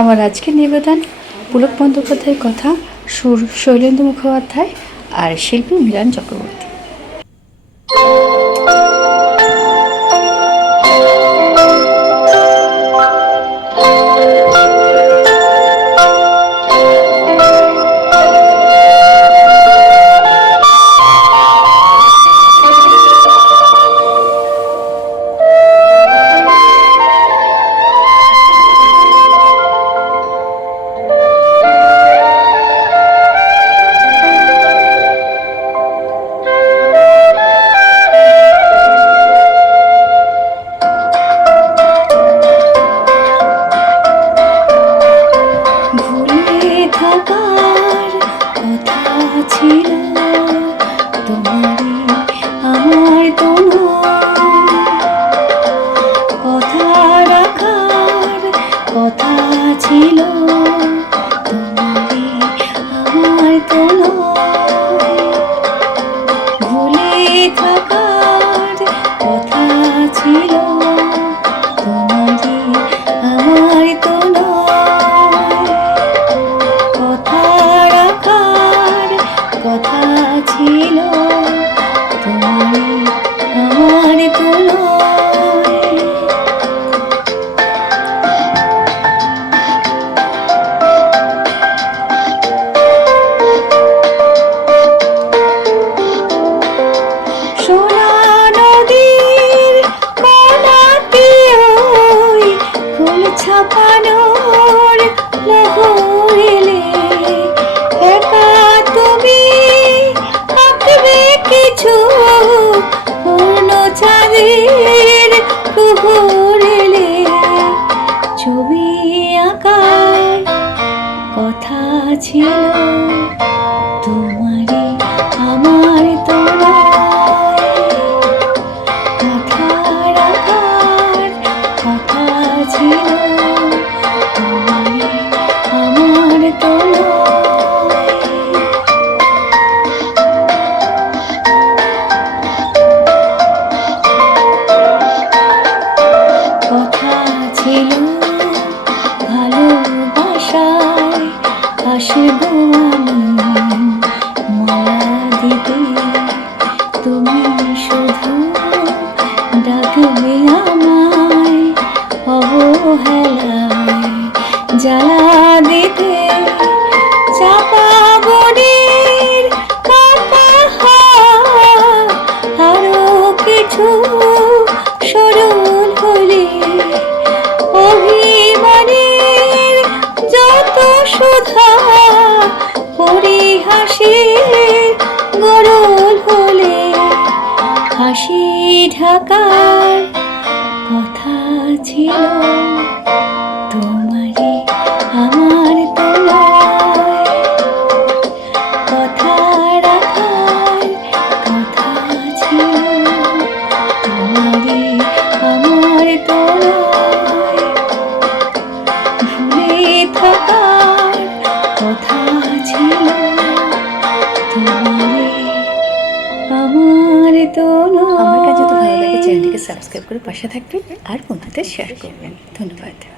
আমার আজকের নিবেদন পুলক বন্দ্যোপাধ্যায়ের কথা, সুর শৈলেন্দ্র মুখোপাধ্যায় আর শিল্পী মিলন চক্রবর্তী। ছিল তোমারে আমার তো নয়, ভুলে থাকার কথা ছিল তোমারে আমার তো নয়, কথা রাখার কথা ছিল তোমারে আমার তো নয়। ছাপানোর লহরেলে একা তুমি আঁকবে কিছু পূর্ণ চাঁদের কুহরেলে, ছবি আঁকার কথা ছিল তোমারে আমার তো নয়, কথা রাখার কথা ছিল ভালোবাসায় আসবো আমি মালা দিতে, তুমি শুধু ডাকবে আমায় অবহেলায় জ্বালা দিতে, চাপা বনের কাপা আরো কিছু সরল হলে অভিমানের যত সুধা পরিহাসের গরল হলে হাসি ঢাকার কথা ছিল তোমারে আমার তো নয়, কথা রাখার কথা ছিল তোমারে আমার তো নয়, ভুলে থাকার কথা ছিল তোমারে আমার তো নয়। আমার কাছে তো ভালো লাগে, চ্যানেলটিকে সাবস্ক্রাইব করে পাশে থাকবেন আর বন্ধুদের শেয়ার করবেন। ধন্যবাদ।